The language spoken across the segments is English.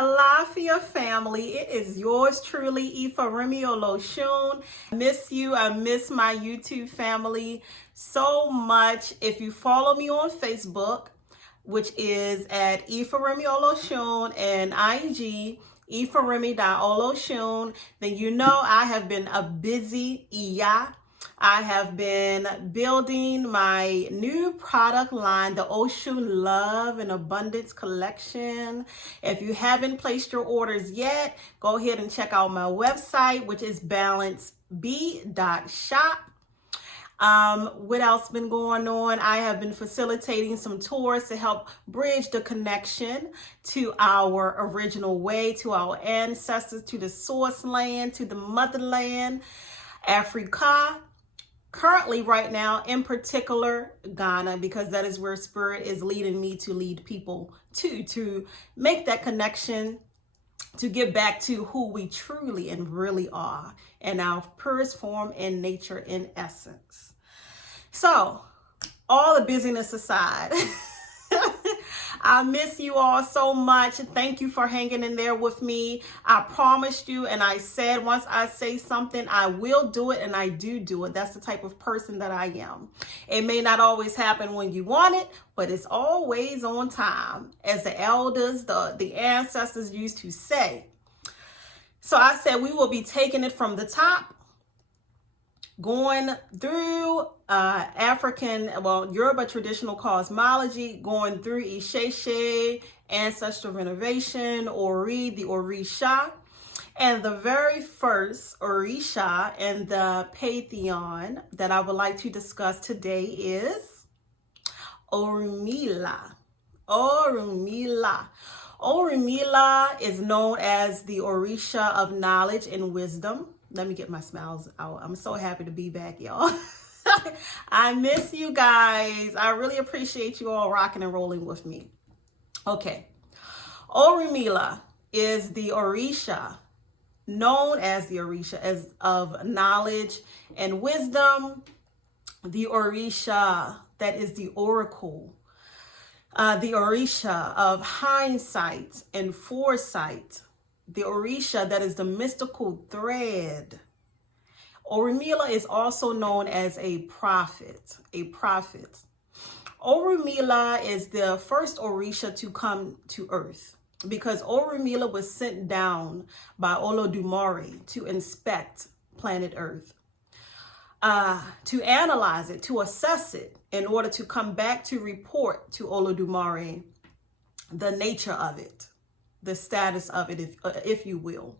Alafia family, it is yours truly, Ifaremi Olosun. I miss you. I miss my YouTube family so much. If you follow me on Facebook, which is at Ifaremi Olosun, and IG Ifaremi.Olosun, then you know I have been a busy iya. I have been building my new product line, the Osun Love and Abundance Collection. If you haven't placed your orders yet, go ahead and check out my website, which is balanceb.shop. What else been going on? I have been facilitating some tours to help bridge the connection to our original way, to our ancestors, to the source land, to the motherland, Africa. Currently, right now, in particular, Ghana, because that is where Spirit is leading me to lead people to make that connection, to get back to who we truly and really are in our purest form and nature in essence. So, all the busyness aside, I miss you all so much. Thank you for hanging in there with me. I promised you, and I said once I say something, I will do it, and I do it. That's the type of person that I am. It may not always happen when you want it, but it's always on time, as the elders, the ancestors used to say. So I said we will be taking it from the top, going through Yoruba traditional cosmology, going through Isheshe, ancestral renovation, Ori, the Orisha, and the very first Orisha and the pantheon that I would like to discuss today is Orunmila. Orunmila. Orunmila is known as the Orisha of knowledge and wisdom. Let me get my smiles out. I'm so happy to be back, y'all. I miss you guys. I really appreciate you all rocking and rolling with me. Okay. Orunmila is the Orisha, known as the Orisha as of knowledge and wisdom. The Orisha that is the oracle. The Orisha of hindsight and foresight. The Orisha that is the mystical thread. Orunmila is also known as a prophet. Orunmila is the first Orisha to come to earth, because Orunmila was sent down by Olodumare to inspect planet Earth, to analyze it, to assess it, in order to come back to report to Olodumare the nature of it, the status of it, if you will.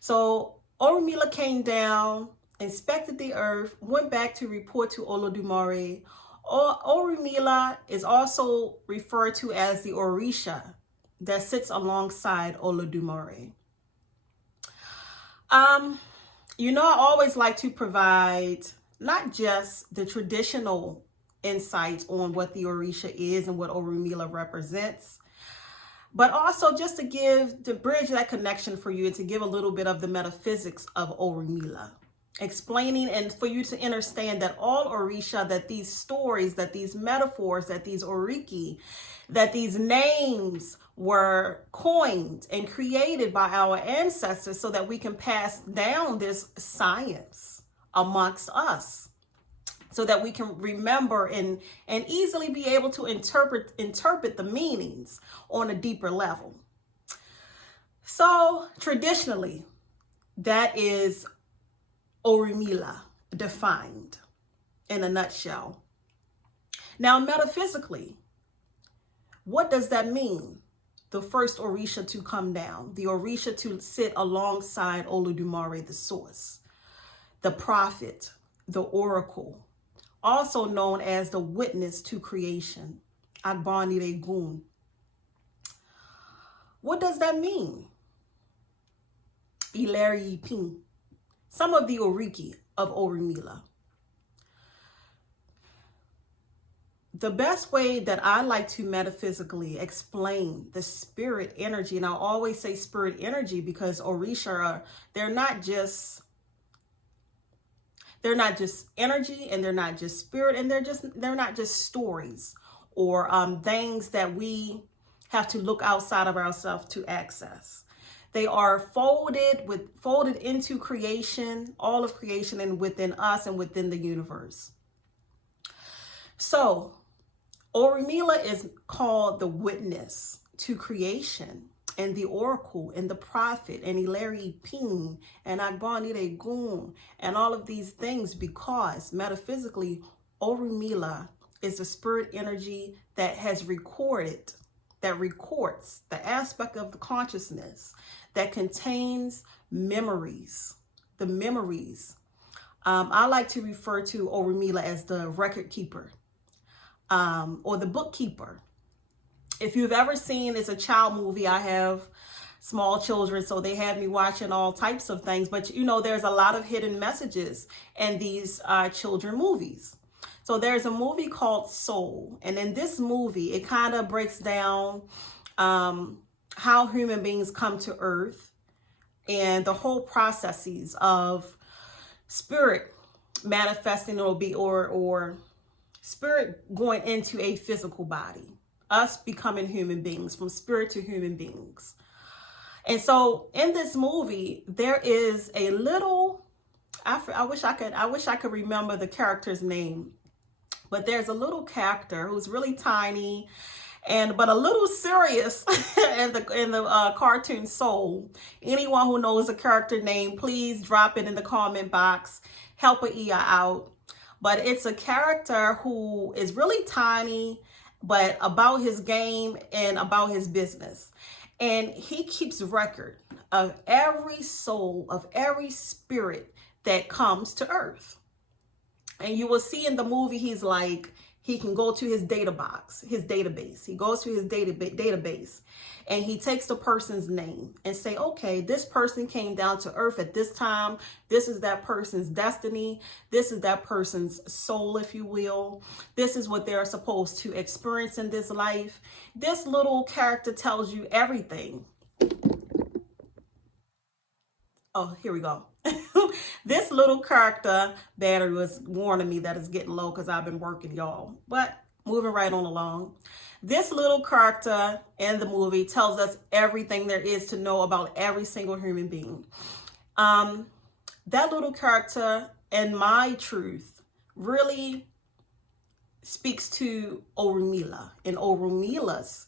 So Orunmila came down, inspected the earth, went back to report to Olodumare. Orunmila is also referred to as the Orisha that sits alongside Olodumare. You know, I always like to provide not just the traditional insights on what the Orisha is and what Orunmila represents, but also just to bridge that connection for you and to give a little bit of the metaphysics of Orunmila, explaining and for you to understand that all Orisha, that these stories, that these metaphors, that these oriki, that these names were coined and created by our ancestors so that we can pass down this science amongst us, so that we can remember and easily be able to interpret the meanings on a deeper level. So traditionally, that is Orunmila defined in a nutshell. Now, metaphysically, what does that mean? The first Orisha to come down, the Orisha to sit alongside Olodumare, the source, the prophet, the oracle, also known as the witness to creation, Agbaniregun. What does that mean? Ileri Ipin. Some of the oriki of Orunmila. The best way that I like to metaphysically explain the spirit energy, and I always say spirit energy because Orisha they're not just energy, and they're not just spirit, and they're not just stories or things that we have to look outside of ourselves to access. They are folded into creation, all of creation, and within us and within the universe. So Orunmila is called the witness to creation, and the oracle, and the prophet, and Ileri Pin, and Agbanire Gun, and all of these things, because metaphysically, Orunmila is the spirit energy that has records the aspect of the consciousness that contains memories, the memories. I like to refer to Orunmila as the record keeper, or the bookkeeper. If you've ever seen, it's a child movie. I have small children, so they have me watching all types of things. But you know, there's a lot of hidden messages in these children movies. So there's a movie called Soul. And in this movie, it kind of breaks down how human beings come to earth and the whole processes of spirit manifesting or spirit going into a physical body. Us becoming human beings, from spirit to human beings. And so in this movie, there is a little, I wish I could remember the character's name, but there's a little character who's really tiny but a little serious in the cartoon Soul. Anyone who knows the character name, please drop it in the comment box. Help a Ia out. But it's a character who is really tiny, but about his game and about his business. And he keeps record of every soul, of every spirit that comes to earth. And you will see in the movie, he can go to his database. He goes to his database and he takes the person's name and say, okay, this person came down to earth at this time. This is that person's destiny. This is that person's soul, if you will. This is what they're supposed to experience in this life. This little character tells you everything. Oh, here we go. This little character battery was warning me that it's getting low because I've been working, y'all. But moving right on along. This little character in the movie tells us everything there is to know about every single human being. That little character and my truth really speaks to Orunmila and Orunmila's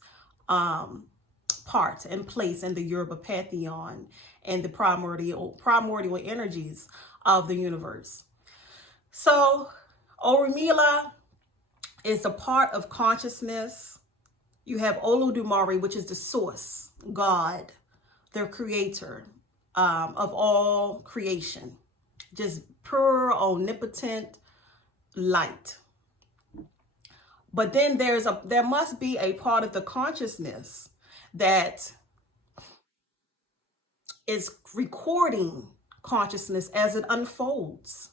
part and place in the Yoruba pantheon and the primordial energies of the universe. So Orunmila is a part of consciousness. You have Olodumare, which is the source, God, the creator of all creation, just pure, omnipotent light. But then there must be a part of the consciousness that is recording consciousness as it unfolds,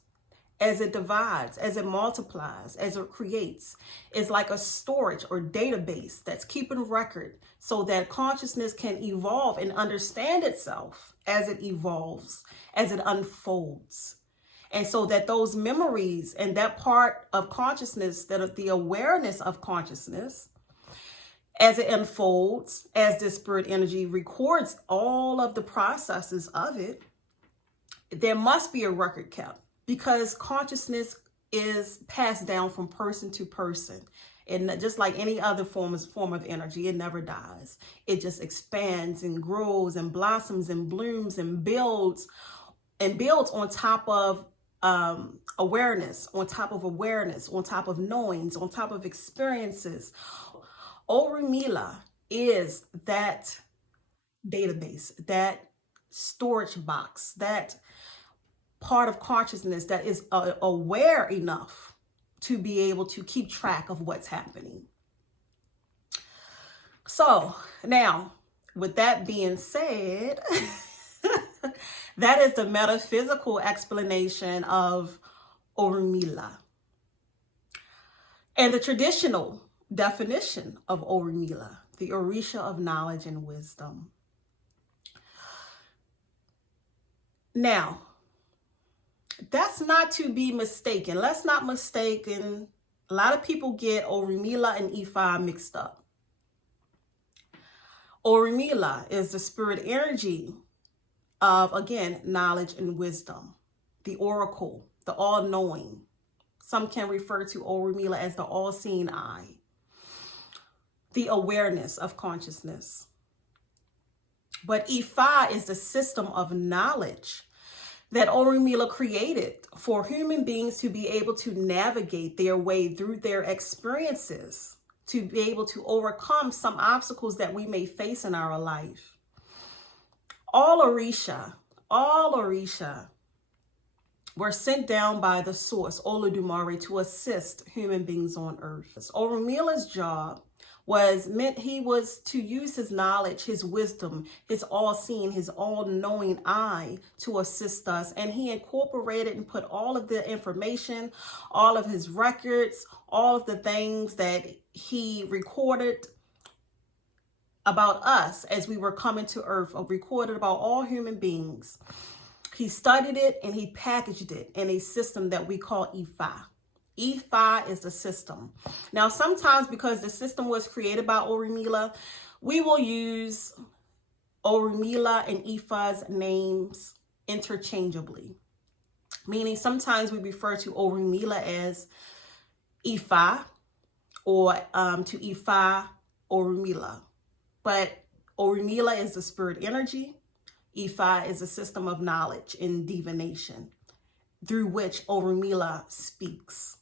as it divides, as it multiplies, as it creates. It's like a storage or database that's keeping record so that consciousness can evolve and understand itself as it evolves, as it unfolds. And so that those memories and that part of consciousness, that the awareness of consciousness, as it unfolds, as this spirit energy records all of the processes of it, there must be a record kept, because consciousness is passed down from person to person. And just like any other form of energy, it never dies. It just expands and grows and blossoms and blooms and builds on top of awareness, on top of awareness, on top of knowings, on top of experiences. Orunmila is that database, that storage box, that part of consciousness that is aware enough to be able to keep track of what's happening. So now, with that being said, that is the metaphysical explanation of Orunmila. And the traditional definition of Orunmila, the Orisha of knowledge and wisdom. Now, that's not to be mistaken. Let's not mistake. A lot of people get Orunmila and Ifa mixed up. Orunmila is the spirit energy of, again, knowledge and wisdom, the oracle, the all-knowing. Some can refer to Orunmila as the all-seeing eye, the awareness of consciousness. But Ifa is the system of knowledge that Orunmila created for human beings to be able to navigate their way through their experiences, to be able to overcome some obstacles that we may face in our life. All Orisha were sent down by the source, Olodumare, to assist human beings on earth. Orunmila's job he was to use his knowledge, his wisdom, his all-seeing, his all-knowing eye to assist us. And he incorporated and put all of the information, all of his records, all of the things that he recorded about us as we were coming to earth, or recorded about all human beings. He studied it and he packaged it in a system that we call Ifa. Ifa is the system. Now, sometimes because the system was created by Orunmila, we will use Orunmila and Ifa's names interchangeably. Meaning sometimes we refer to Orunmila as Ifa or to Ifa Orunmila. But Orunmila is the spirit energy. Ifa is a system of knowledge and divination through which Orunmila speaks.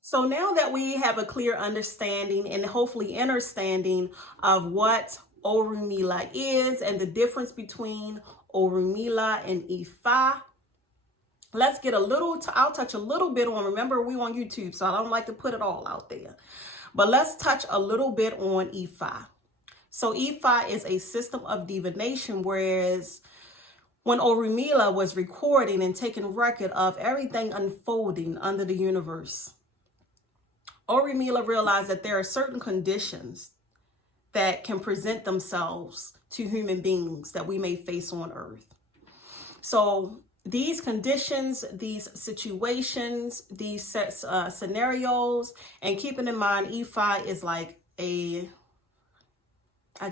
So now that we have a clear understanding and hopefully understanding of what Orunmila is and the difference between Orunmila and Ifa, let's get I'll touch a little bit on, remember we on YouTube, so I don't like to put it all out there. But let's touch a little bit on Ifa. So Ifa is a system of divination, whereas when Orunmila was recording and taking record of everything unfolding under the universe, Orunmila realized that there are certain conditions that can present themselves to human beings that we may face on earth. So these conditions, these situations, these scenarios, and keeping in mind Ifa is like I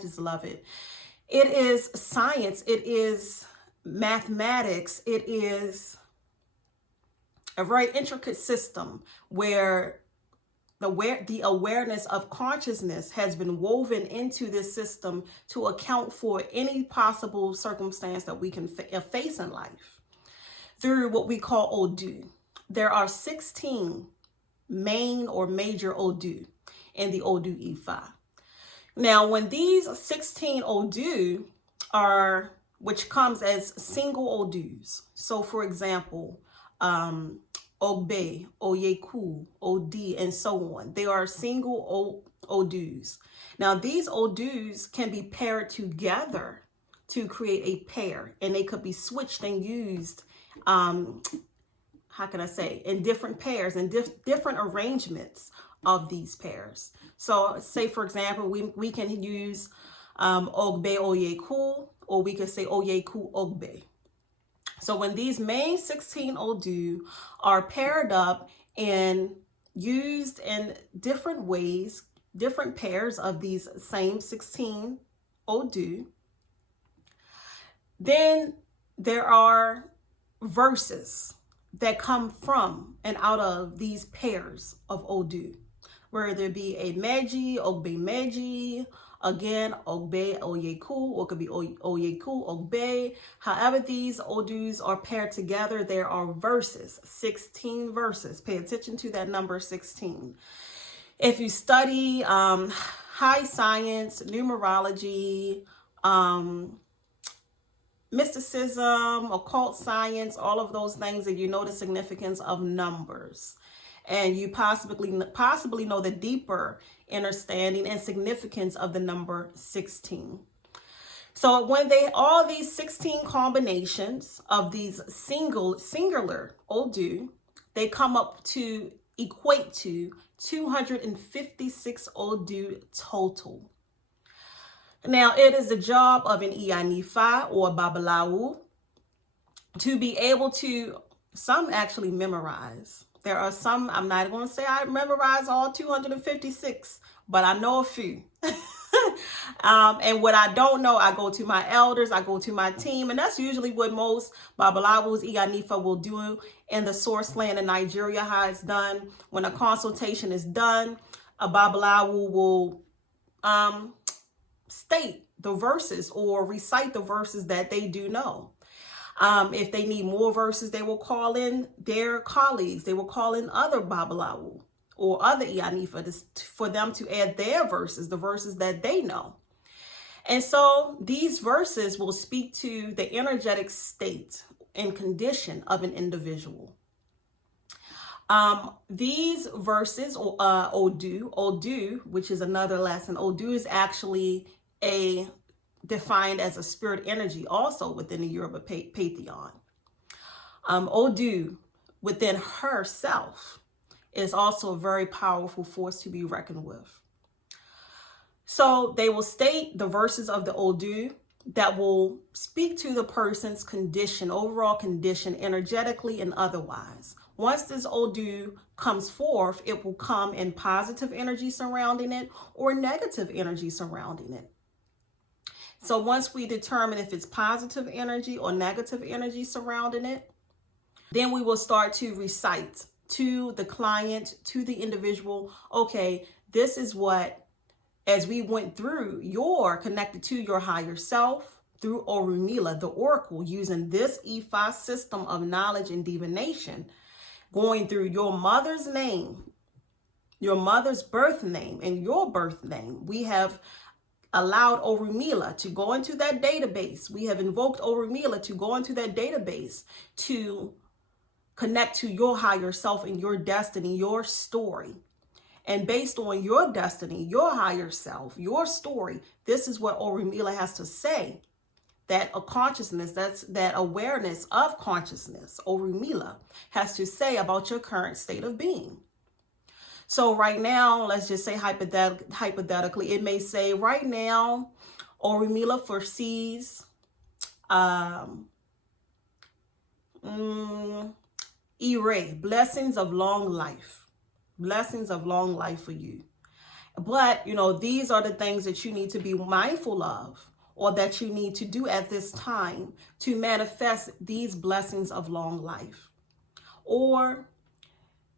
just love it. It is science. It is mathematics. It is a very intricate system where the awareness of consciousness has been woven into this system to account for any possible circumstance that we can face in life through what we call Odu. There are 16 main or major Odu in the Odu Ifa. Now, when these 16 Odu are, which comes as single Odus. So for example, Ogbe, Oyeku, Odi, and so on. They are single Odus. Now, these Odus can be paired together to create a pair, and they could be switched and used, in different pairs and different arrangements of these pairs. So say, for example, we can use Ogbe, Oyeku, or we can say Oyeku, Ogbe. So when these main 16 Odu are paired up and used in different ways, different pairs of these same 16 Odu, then there are verses that come from and out of these pairs of Odu, whether it be a Meji, Ogbe Meji, again, Ogbe, Oyeku, or it could be Oyeku, Ogbe. However these Odus are paired together, there are verses, 16 verses. Pay attention to that number 16. If you study high science, numerology, mysticism, occult science, all of those things, and you know the significance of numbers. And you possibly know the deeper understanding and significance of the number 16. So when all these 16 combinations of these singular Odu, they come up to equate to 256 Odu total. Now, it is the job of an Iyanifa or Babalawo to be able to, some actually memorize. There are some, I'm not going to say I memorize all 256, but I know a few. And what I don't know, I go to my elders, I go to my team, and that's usually what most Babalawos, Iyanifa will do in the source land in Nigeria, how it's done. When a consultation is done, a Babalawo will state the verses or recite the verses that they do know. If they need more verses, they will call in their colleagues. They will call in other Babalawo or other Iyanifa for them to add their verses, the verses that they know. And so these verses will speak to the energetic state and condition of an individual. These verses, Odu, which is another lesson. Odu is actually defined as a spirit energy also within the Yoruba pantheon. Odu within herself is also a very powerful force to be reckoned with. So they will state the verses of the Odu that will speak to the person's condition, overall condition, energetically and otherwise. Once this Odu comes forth, it will come in positive energy surrounding it or negative energy surrounding it. So once we determine if it's positive energy or negative energy surrounding it, then we will start to recite to the client, to the individual, okay, this is what, as we went through, you're connected to your higher self through Orunmila, the oracle, using this Ifa system of knowledge and divination, going through your mother's name, your mother's birth name, and your birth name. We have allowed Orunmila to go into that database. We have invoked Orunmila to go into that database to connect to your higher self and your destiny, your story. And based on your destiny, your higher self, your story, this is what Orunmila has to say. That a consciousness, that awareness of consciousness, Orunmila, has to say about your current state of being. So right now, let's just say hypothetically, it may say right now, Orunmila foresees blessings of long life. Blessings of long life for you. But, these are the things that you need to be mindful of or that you need to do at this time to manifest these blessings of long life. Or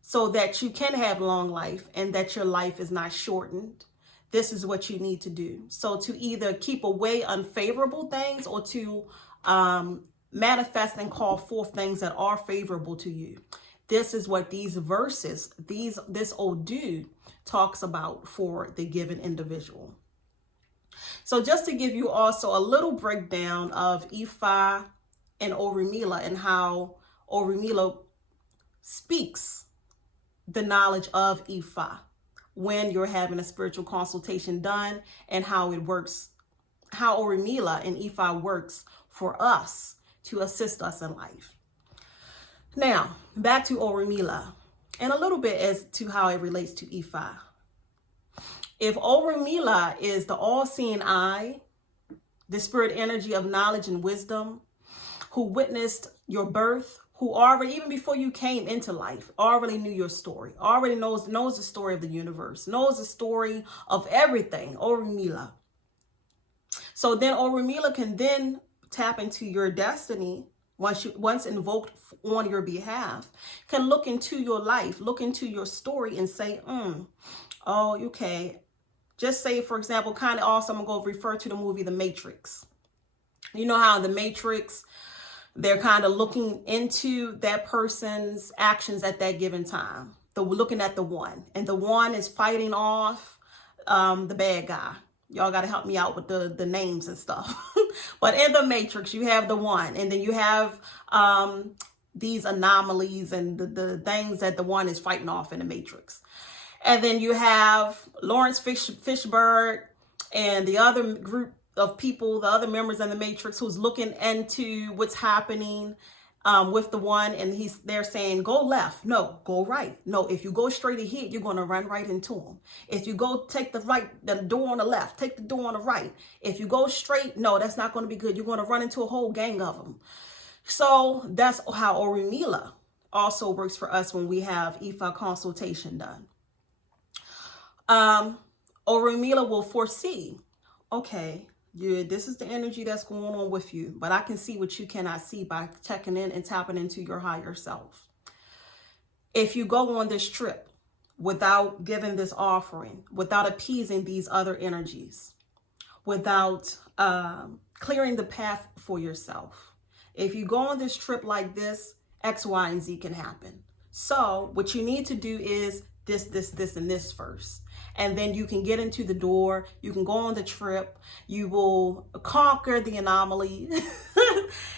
so that you can have long life and that your life is not shortened. This is what you need to do. So to either keep away unfavorable things or to manifest and call forth things that are favorable to you. This is what these verses, this Odu talks about for the given individual. So just to give you also a little breakdown of Ifa and Orunmila and how Orunmila speaks the knowledge of Ifa when you're having a spiritual consultation done and how it works, how Orunmila and Ifa works for us to assist us in life. Now, back to Orunmila and a little bit as to how it relates to Ifa. If Orunmila is the all-seeing eye, the spirit energy of knowledge and wisdom, who witnessed your birth, who already, even before you came into life, already knew your story, already knows the story of the universe, knows the story of everything, Orunmila. So then Orunmila can then tap into your destiny once invoked on your behalf, can look into your life, look into your story and say, oh, okay. Just say, for example, kind of also, I'm going to refer to the movie The Matrix. You know how The Matrix, they're kind of looking into that person's actions at that given time. They're looking at the one, and the one is fighting off the bad guy. Y'all got to help me out with the names and stuff. But in The Matrix, you have the one, and then you have these anomalies and the things that the one is fighting off in The Matrix. And then you have Lawrence Fishburne and the other group of people, the other members in the Matrix, who's looking into what's happening with the one, and they're saying, go left, no, go right. No, if you go straight ahead, you're going to run right into them. If you go take the door on the left, take the door on the right. If you go straight, no, that's not going to be good. You're going to run into a whole gang of them. So that's how Orunmila also works for us when we have Ifa consultation done. Orunmila will foresee okay, this is the energy that's going on with you, but I can see what you cannot see by checking in and tapping into your higher self. If you go on this trip without giving this offering, without appeasing these other energies, without clearing the path for yourself, if you go on this trip like this, X, Y, and Z can happen. So what you need to do is this, and this first. And then you can get into the door. You can go on the trip. You will conquer the anomaly.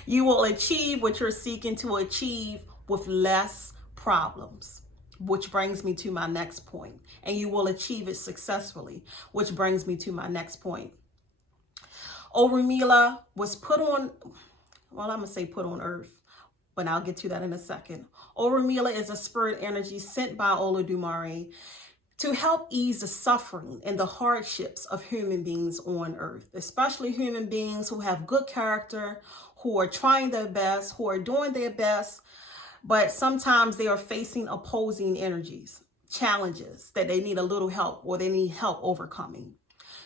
You will achieve what you're seeking to achieve with less problems, which brings me to my next point. And you will achieve it successfully, which brings me to my next point. Orunmila was put on, well, I'm going to say put on earth, but I'll get to that in a second. Orunmila is a spirit energy sent by Olodumare to help ease the suffering and the hardships of human beings on earth, especially human beings who have good character, who are trying their best, who are doing their best, but sometimes they are facing opposing energies, challenges that they need a little help or they need help overcoming.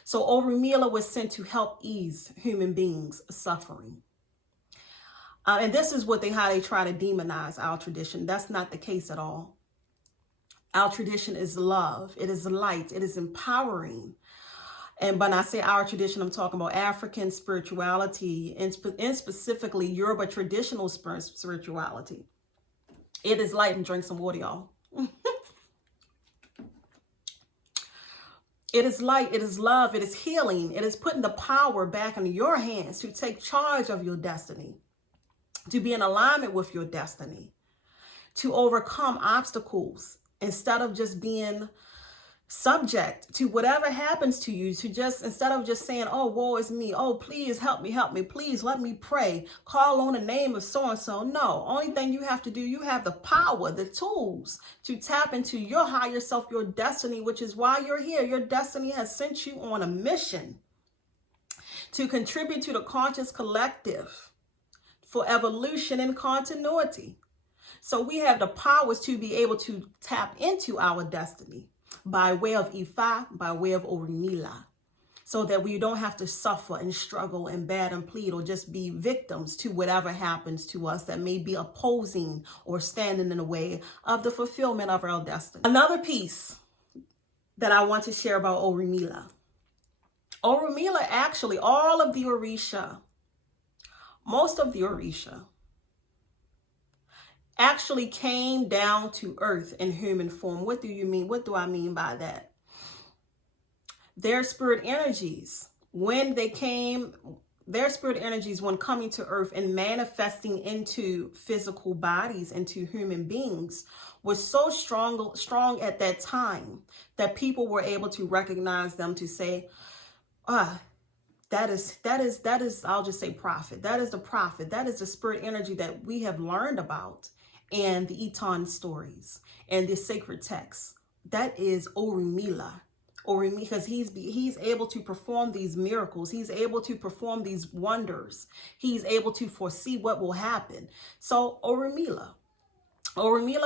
So Orunmila was sent to help ease human beings' suffering. And this is how they try to demonize our tradition. That's not the case at all. Our tradition is love. It is light. It is empowering. And when I say our tradition, I'm talking about African spirituality and specifically Yoruba traditional spirituality. It is light, and drink some water, y'all. It is light, it is love, it is healing. It is putting the power back in your hands to take charge of your destiny, to be in alignment with your destiny, to overcome obstacles instead of just being subject to whatever happens to you, to just, instead of just saying, oh, woe is me. Oh, please help me, please let me pray. Call on the name of so-and-so. No, only thing you have to do, you have the power, the tools to tap into your higher self, your destiny, which is why you're here. Your destiny has sent you on a mission to contribute to the conscious collective for evolution and continuity. So we have the powers to be able to tap into our destiny by way of Ifa, by way of Orunmila, so that we don't have to suffer and struggle and bad and plead or just be victims to whatever happens to us that may be opposing or standing in the way of the fulfillment of our destiny. Another piece that I want to share about Orunmila. Orunmila, actually, all of the Orisha, most of the Orisha, actually came down to earth in human form. What do you mean? What do I mean by that? Their spirit energies, when coming to earth and manifesting into physical bodies, into human beings, was so strong at that time that people were able to recognize them, to say, that is, I'll just say prophet. That is the prophet. That is the spirit energy that we have learned about in the Eton stories and the sacred texts. That is Orunmila. Because he's able to perform these miracles. He's able to perform these wonders. He's able to foresee what will happen. So Orunmila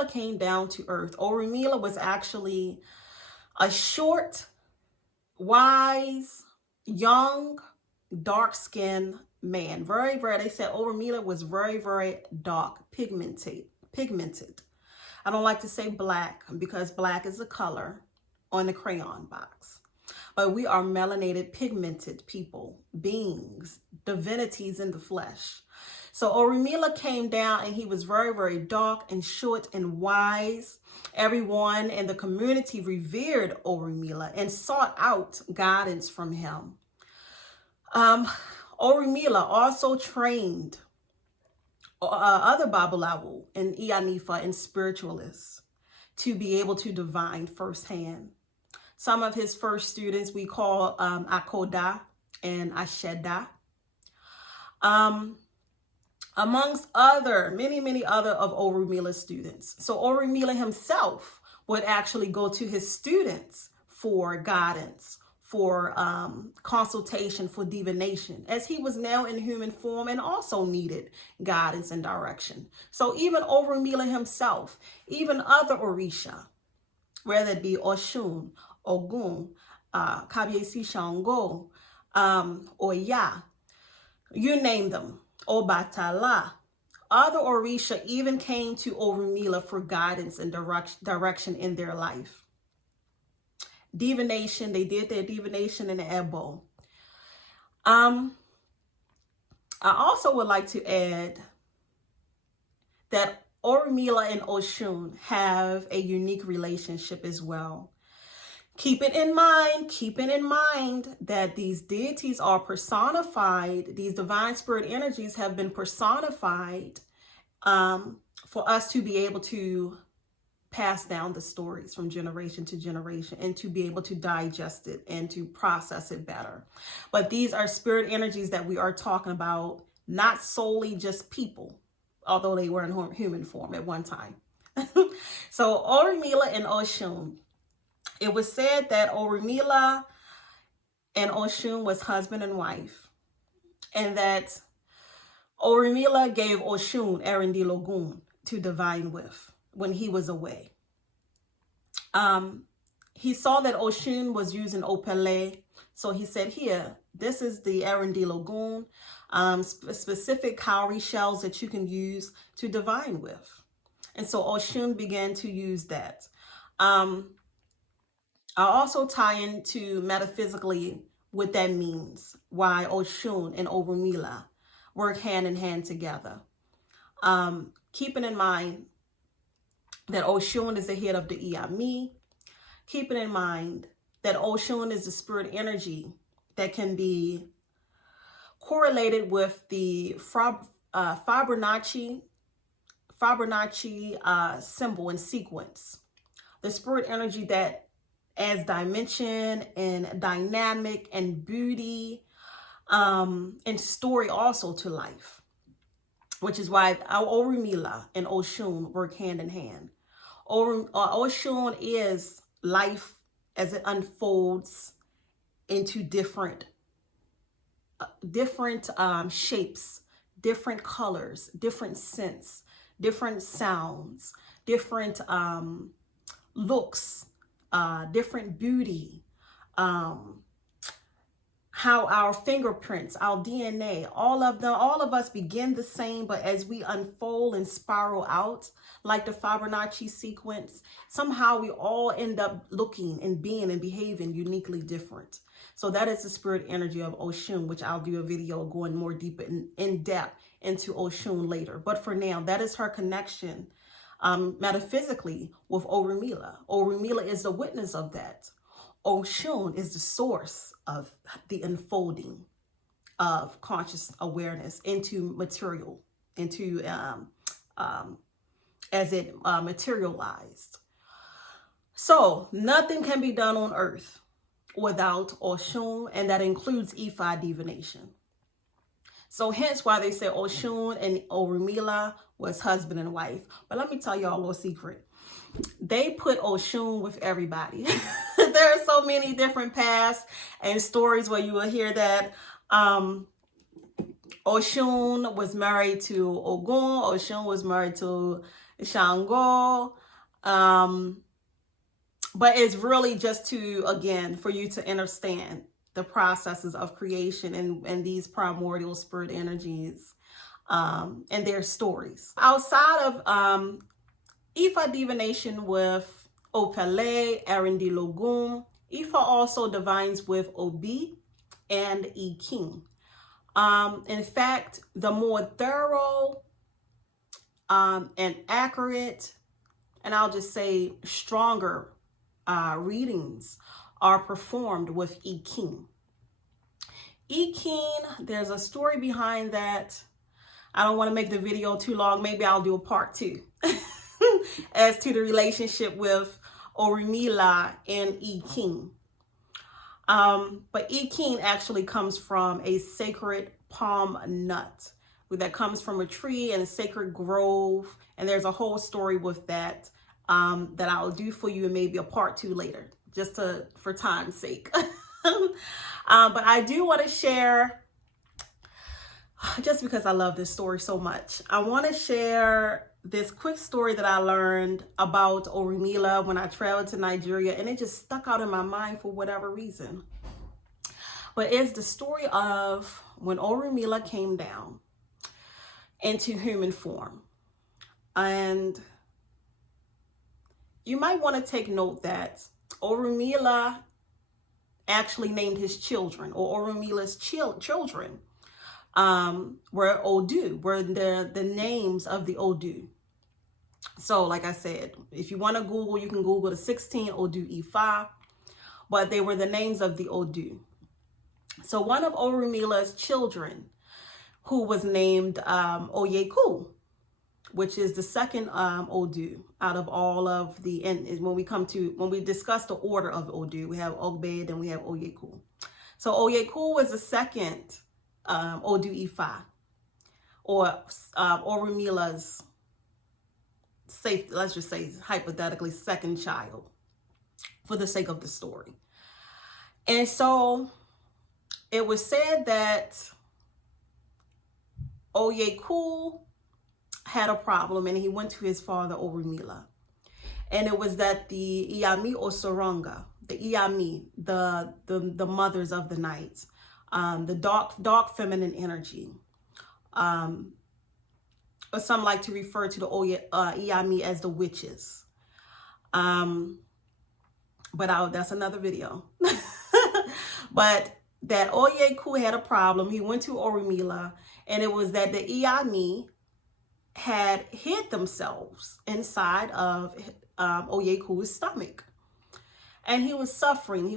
came down to earth. Orunmila was actually a short, wise, young, dark-skinned man. They said Orunmila was very, very dark, pigmented. I don't like to say black because black is a color on the crayon box. But we are melanated, pigmented people, beings, divinities in the flesh. So Orunmila came down and he was very, very dark and short and wise. Everyone in the community revered Orunmila and sought out guidance from him. Orunmila also trained other Babalawo and Ianifa and spiritualists to be able to divine firsthand. Some of his first students we call Akoda and Asheda. Amongst many other of Orunmila's students. So Orunmila himself would actually go to his students for guidance, for consultation, for divination, as he was now in human form and also needed guidance and direction. So even Orunmila himself, even other Orisha, whether it be Osun, Ogun, Kabiesi Shango, Oya, you name them, Obatala. Other Orisha even came to Orunmila for guidance and direction in their life. Divination, they did their divination in the Ebo. I also would like to add that Orunmila and Osun have a unique relationship as well. Keeping in mind that these deities are personified, these divine spirit energies have been personified for us to be able to pass down the stories from generation to generation and to be able to digest it and to process it better. But these are spirit energies that we are talking about, not solely just people, although they were in human form at one time. So Orunmila and Osun, it was said that Orunmila and Osun was husband and wife, and that Orunmila gave Osun Erendilogun to divine with when he was away. He saw that Osun was using Opele, so he said, here, this is the Erendilogun, specific cowrie shells that you can use to divine with. And so Osun began to use that. I'll also tie into metaphysically what that means, why Osun and Orunmila work hand in hand together. Keeping in mind that Osun is the head of the Iyami, keeping in mind that Osun is the spirit energy that can be correlated with the Fibonacci symbol and sequence. The spirit energy that adds dimension and dynamic and beauty and story also to life, which is why our Orunmila and Osun work hand in hand. Osun is life as it unfolds into different shapes, different colors, different scents, different sounds, different looks, different beauty, how our fingerprints, our DNA, all of us begin the same, but as we unfold and spiral out, like the Fibonacci sequence, somehow we all end up looking and being and behaving uniquely different. So that is the spirit energy of Osun, which I'll do a video going more deep in depth into Osun later. But for now, that is her connection metaphysically with Orunmila. Orunmila is the witness of that. Osun is the source of the unfolding of conscious awareness into material, into as it materialized. So nothing can be done on earth without Osun, and that includes Ifa divination. So hence why they say Osun and Orunmila was husband and wife. But let me tell y'all a little secret. They put Osun with everybody. There are so many different paths and stories where you will hear that Osun was married to Ogun, Osun was married to Shango. But it's really just to, again, for you to understand the processes of creation and these primordial spirit energies and their stories. Outside of Ifa divination with Opele, Erendilogun, Ifa also divines with Obi and Iking. In fact, the more thorough and accurate, and I'll just say stronger readings are performed with Iking. Iking, there's a story behind that. I don't want to make the video too long. Maybe I'll do a part 2 as to the relationship with Orunmila and Iking. But Iking actually comes from a sacred palm nut that comes from a tree in a sacred grove. And there's a whole story with that that I'll do for you in maybe a part 2 later, just for time's sake. But I do want to share, just because I love this story so much, I want to share this quick story that I learned about Orunmila when I traveled to Nigeria, and it just stuck out in my mind for whatever reason. But it's the story of when Orunmila came down into human form. And you might want to take note that Orunmila actually named his children, or Orunmila's children were Odu, were the names of the Odu. So like I said, if you want to Google, you can Google the 16 Odu Ifa, but they were the names of the Odu. So one of Orunmila's children, who was named Oyeku, which is the second Odu out of all of the, and when we discuss the order of Odu, we have Ogbed and we have Oyeku. So Oyeku was the second Odu Ifa, or Orunmila's, let's just say hypothetically, second child, for the sake of the story. And so it was said that Oyeku had a problem, and he went to his father Orunmila. And it was that the Iyami Osoranga, the Iyami, the mothers of the night, the dark feminine energy, or some like to refer to the Iyami as the witches. But that's another video. But that Oyeku had a problem. He went to Orunmila, and it was that the Iyami had hid themselves inside of Oyeku's stomach. And he was suffering,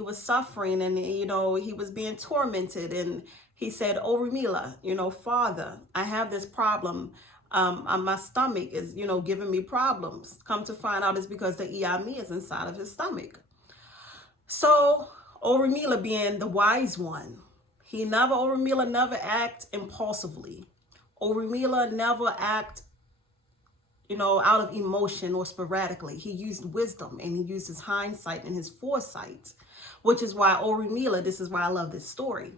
and, you know, he was being tormented. And he said, Orunmila, you know, Father, I have this problem. My stomach is, you know, giving me problems. Come to find out it's because the Iyami is inside of his stomach. So Orunmila, being the wise one, Orunmila never act impulsively. Orunmila never act, you know, out of emotion or sporadically. He used wisdom, and he used his hindsight and his foresight, which is why Orunmila, this is why I love this story,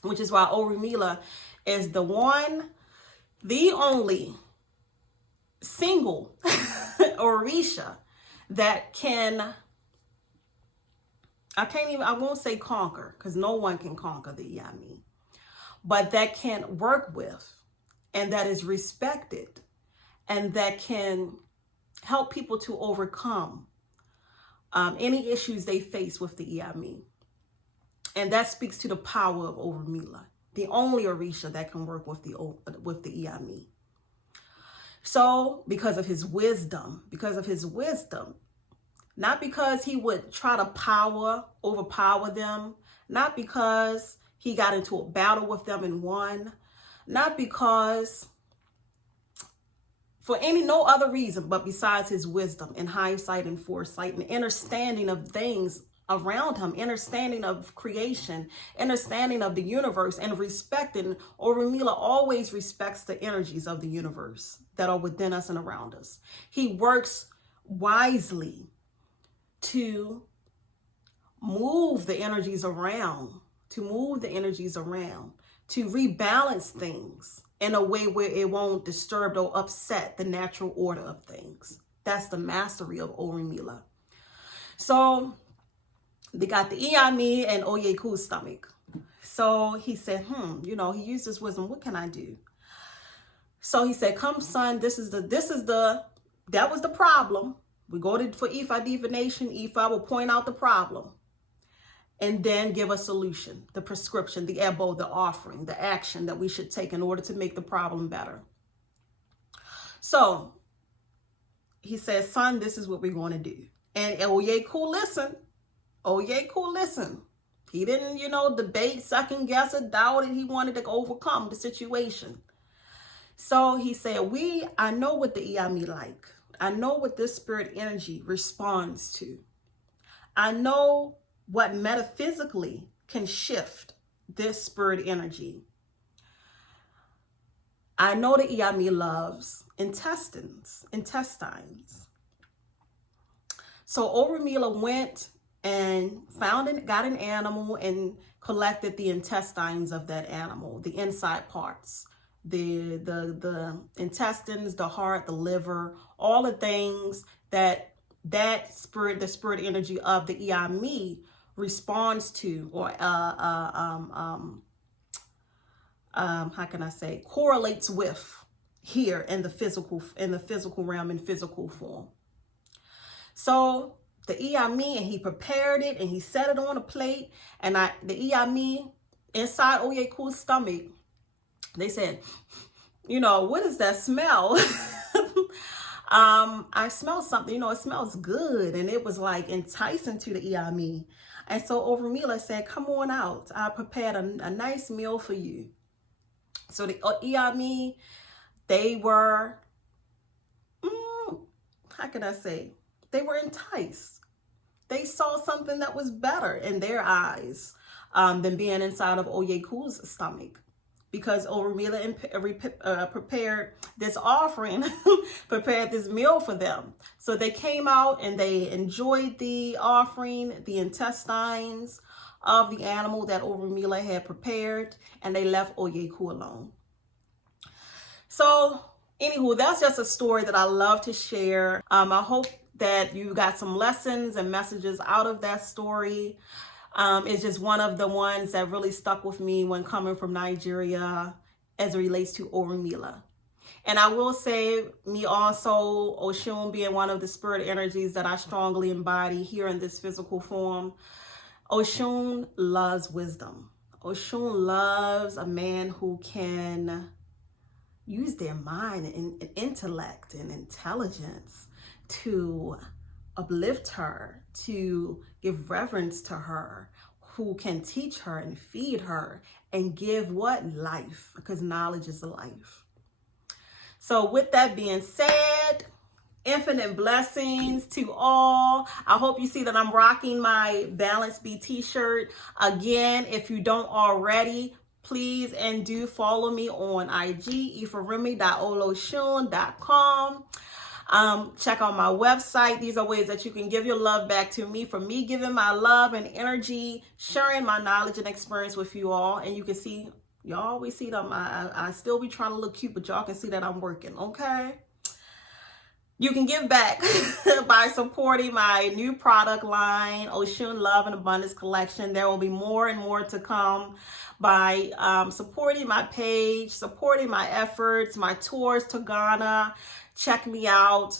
which is why Orunmila is the one, the only single Orisha that can, I won't say conquer, because no one can conquer the Iyami, but that can work with, and that is respected, and that can help people to overcome any issues they face with the Iyami. And that speaks to the power of Orunmila, the only Orisha that can work with the Iyami. So because of his wisdom, not because he would try to overpower them, not because he got into a battle with them and won, not because for no other reason, but besides his wisdom and hindsight and foresight and understanding of things around him, understanding of creation, understanding of the universe, and respecting. Orunmila always respects the energies of the universe that are within us and around us. He works wisely to move the energies around, to rebalance things in a way where it won't disturb or upset the natural order of things. That's the mastery of Orunmila. So they got the Iyami and Oyeku's stomach. So he said, you know, he used his wisdom. What can I do? So he said, come son, that was the problem. We go for Ifa divination. Ifa will point out the problem and then give a solution, the prescription, the ebo, the offering, the action that we should take in order to make the problem better. So he says, son, this is what we're going to do. And Oyeku listened. He didn't, you know, debate, second guess, or doubt it. He wanted to overcome the situation. So he said, I know what the Iyami like. I know what this spirit energy responds to. I know what metaphysically can shift this spirit energy. I know the Iyami loves intestines. So Orunmila went and got an animal and collected the intestines of that animal, the inside parts, the intestines, the heart, the liver, all the things that the spirit energy of the Iyami responds to, or how can I say, correlates with here in the physical realm, in physical form. So the Iyami, and he prepared it and he set it on a plate, and the Iyami inside Oyeku's stomach, they said, you know, what is that smell? I smell something, you know, it smells good. And it was like enticing to the Iyami. And so Orunmila said, come on out. I prepared a nice meal for you. So the Iyami, they were, how can I say? They were enticed. They saw something that was better in their eyes than being inside of Oyeku's stomach. Because Orunmila prepared this offering, prepared this meal for them. So they came out and they enjoyed the offering, the intestines of the animal that Orunmila had prepared, and they left Oyeku alone. So, anywho, that's just a story that I love to share. I hope that you got some lessons and messages out of that story. It's just one of the ones that really stuck with me when coming from Nigeria as it relates to Orunmila. And I will say, me also, Osun being one of the spirit energies that I strongly embody here in this physical form, Osun loves wisdom. Osun loves a man who can use their mind and intellect and intelligence to uplift her, to give reverence to her, who can teach her and feed her and give what? Life, because knowledge is life. So with that being said, infinite blessings to all. I hope you see that I'm rocking my Balance B t-shirt. Again, if you don't already, please and do follow me on IG, ifaremi.olosun.com. Check out my website. These are ways that you can give your love back to me for me giving my love and energy, sharing my knowledge and experience with you all. And you can see, y'all always see them. I still be trying to look cute, but y'all can see that I'm working, okay? You can give back by supporting my new product line, Osun Love and Abundance Collection. There will be more and more to come by supporting my page, supporting my efforts, my tours to Ghana. Check me out.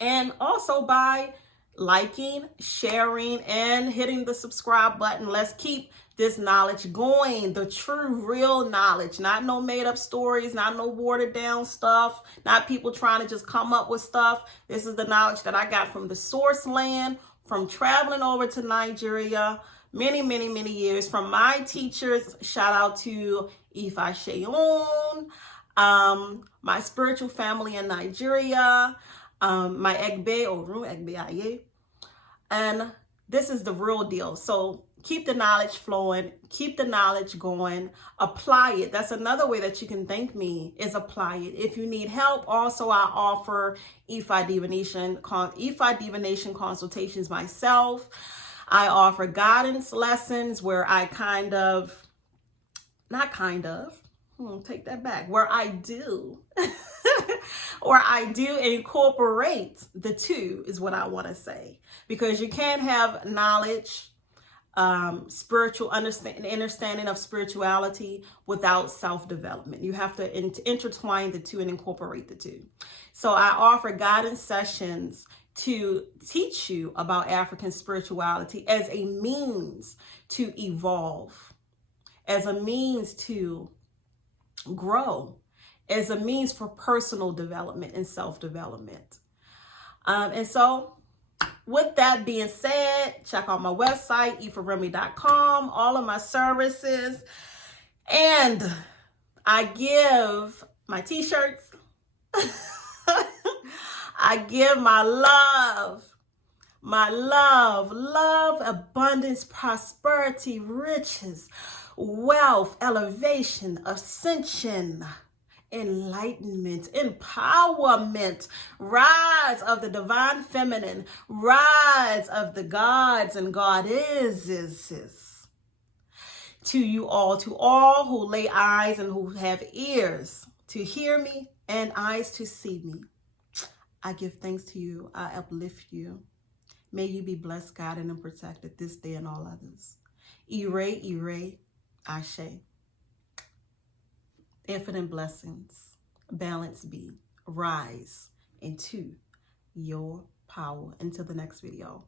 And also by liking, sharing, and hitting the subscribe button. Let's keep this knowledge going, the true, real knowledge, not no made up stories, not no watered down stuff, not people trying to just come up with stuff. This is the knowledge that I got from the source land, from traveling over to Nigeria, many, many, many years, from my teachers. Shout out to Ifa Sheon, my spiritual family in Nigeria, my Egbe, Orun Egbe Aye. And this is the real deal. So keep the knowledge flowing, keep the knowledge going, apply it. That's another way that you can thank me, is apply it. If you need help, also I offer Ifa Divination consultations myself. I offer guidance lessons where I take that back, where I do, where I do incorporate the two is what I want to say. Because you can't have knowledge, spiritual understanding of spirituality without self-development. You have to intertwine the two and incorporate the two. So I offer guidance sessions to teach you about African spirituality as a means to evolve, as a means to grow, as a means for personal development and self-development. And so with that being said, check out my website, ifaremi.com, all of my services. And I give my t-shirts. I give my love, abundance, prosperity, riches, wealth, elevation, ascension, enlightenment, empowerment, rise of the divine feminine, rise of the gods and goddesses. To you all, to all who lay eyes and who have ears to hear me and eyes to see me, I give thanks to you. I uplift you. May you be blessed, guided, and protected this day and all others. Ire, Ashe. Infinite blessings, balance be, rise into your power. Until the next video.